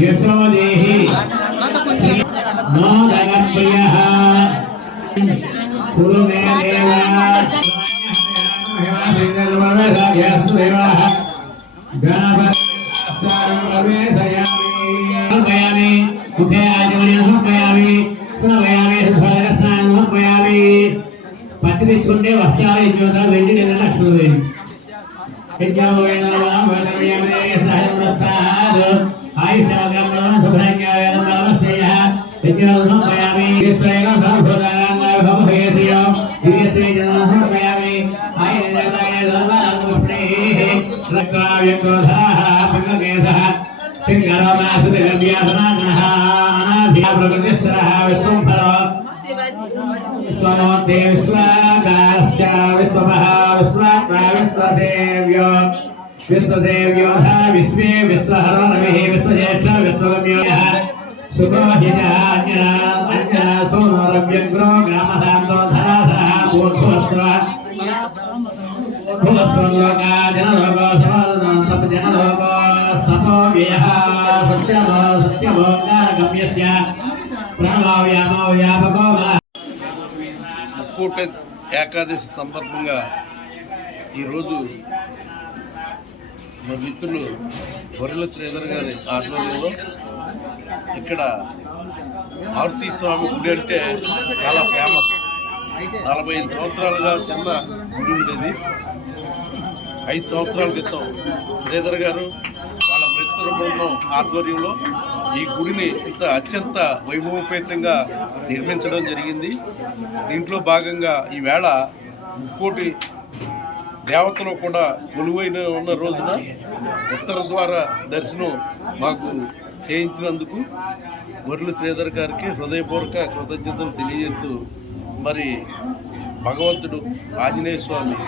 యశోదేహి no జగత్ప్రియః కురు మే దేవా గణపతి ముఖే ఆచమనీయం సమర్పయామి సమర్పయామి స్నానం సమర్పయామి. పత్తి తెచ్చుకుంటే వస్త్రాలు ఇచ్చిన వెండి నెల లక్ష్మీదేవి స్వనోతే విశ్వాగాశ్చ విశ్వమః విశ్వాత్మ విశ్వదేవ్యో విశ్వదేవ్యో విశ్వే విశ్వహరో రవిః విశ్వజ్యేష్ఠ విశ్వగమ్యో సుఖోహిత అంజన అంజన సోనో గ్రామధాంతో ధరాధర భూర్భువస్వ భువస్వంలోకా జనలోకో సమానం సప జనలోకో స్తపో వ్యయః గమ్యస్య వ్యామో వ్యాపకో ఏకాదశి సందర్భంగా ఈరోజు మా మిత్రులు గొర్రెల శ్రీధర్ గారి ఆధ్వర్యంలో ఇక్కడ మారుతి స్వామి గుడి అంటే చాలా ఫేమస్. నలభై ఐదు సంవత్సరాలుగా చిన్న గుడి ఉండేది. ఐదు సంవత్సరాల క్రితం శ్రీధర్ గారు వాళ్ళ మిత్రుల బృందం ఆధ్వర్యంలో ఈ గుడిని ఇంత అత్యంత వైభవపేతంగా నిర్మించడం జరిగింది. దీంట్లో భాగంగా ఈవేళ ముక్కోటి దేవతలు కూడా కొలువైన ఉన్న రోజున ఉత్తర ద్వారా దర్శనం మాకు చేయించినందుకు గొర్రెల శ్రీధర్ గారికి హృదయపూర్వక కృతజ్ఞతలు తెలియజేస్తూ మరి భగవంతుడు ఆంజనేయ స్వామి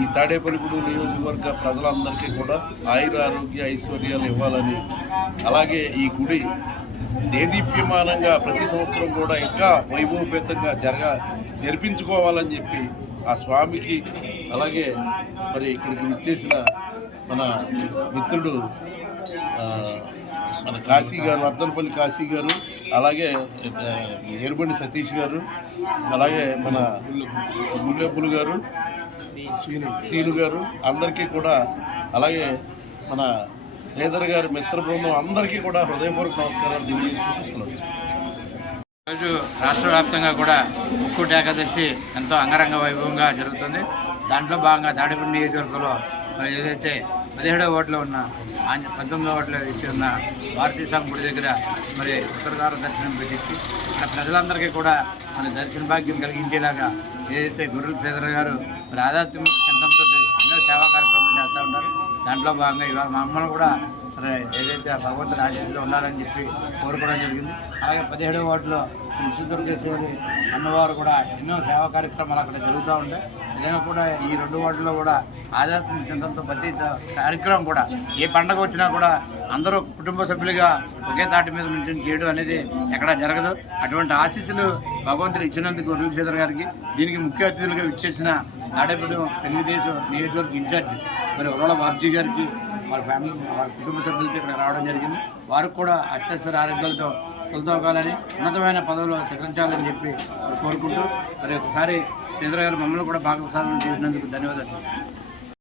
ఈ తాడేపల్లిగూడు నియోజకవర్గ ప్రజలందరికీ కూడా ఆయుర ఆరోగ్య ఐశ్వర్యాలు ఇవ్వాలని అలాగే ఈ గుడి దేదీప్యమానంగా ప్రతి సంవత్సరం కూడా ఇంకా వైభవపేతంగా జరగ జరిపించుకోవాలని చెప్పి ఆ స్వామికి అలాగే మరి ఇక్కడికి విచ్చేసిన మన మిత్రుడు మన కాశీ గారు వర్ధనపల్లి కాశీ గారు అలాగే ఆ, ఎరుబండి సతీష్ గారు అలాగే మన గుల్లెప్పులు గారు సీను గారు అందరికీ కూడా అలాగే మన శ్రీధర్ గారి మిత్ర బృందం అందరికీ కూడా హృదయపూర్వక నమస్కారాలు తెలియజేసుకుంటున్నాను ఈరోజు రాష్ట్ర వ్యాప్తంగా కూడా ముక్కుటి ఏకాదశి ఎంతో అంగరంగ వైభవంగా జరుగుతుంది. దాంట్లో భాగంగా దాడిపల్లి నియోజకవర్గంలో మరి ఏదైతే పదిహేడో ఓట్లో ఉన్న ఆంజ- పంతొమ్మిదవ ఓట్లో ఇచ్చి ఉన్న భారతీయ స్వామి గుడి దగ్గర మరి ఉత్తరదార దర్శనం పెట్టించి ఇక్కడ ప్రజలందరికీ కూడా మన దర్శన భాగ్యం కలిగించేలాగా ఏదైతే గురుల శ్రీధర్ గారు మరి ఆధ్యాత్మిక చింతనతో ఎన్నో సేవా కార్యక్రమాలు చేస్తూ ఉంటారు దాంట్లో భాగంగా ఇవాళ మా అమ్మను కూడా ఏదైతే ఆ భగవంతుని ఆశీస్సులో ఉండాలని చెప్పి కోరుకోవడం జరిగింది. అలాగే పదిహేడవ వార్డులో విశుద్ధుర్గేశ్వరి అమ్మవారు కూడా ఎన్నో సేవా కార్యక్రమాలు అక్కడ జరుగుతూ ఉంటాయి నిజంగా కూడా ఈ రెండు వాటిలో కూడా ఆధ్యాత్మిక చింతనతో ప్రతి కార్యక్రమం కూడా ఏ పండగ వచ్చినా కూడా అందరూ కుటుంబ సభ్యులుగా ఒకే తాటి మీద నుంచి చేయడం అనేది ఎక్కడా జరగదు. అటువంటి ఆశీస్సులు భగవంతుడు ఇచ్చినందుకు శ్రీధర్ గారికి దీనికి ముఖ్య అతిథులుగా విచ్చేసిన తాడేపల్లి తెలుగుదేశం నియోజకవర్గ ఇన్ఛార్జ్ మరి ఉరళ బాబ్జీ గారికి వారి ఫ్యామిలీ వారి కుటుంబ సభ్యులతో ఇక్కడ రావడం జరిగింది. వారికి కూడా అష్టేశ్వర ఆరోగ్యాలతో తొలతోగాలని ఉన్నతమైన పదవులు స్వీకరించాలని చెప్పి కోరుకుంటూ మరి ఒకసారి చంద్ర గారు మమ్మల్ని కూడా భాగస్వామ్యం చేసినందుకు ధన్యవాదాలు.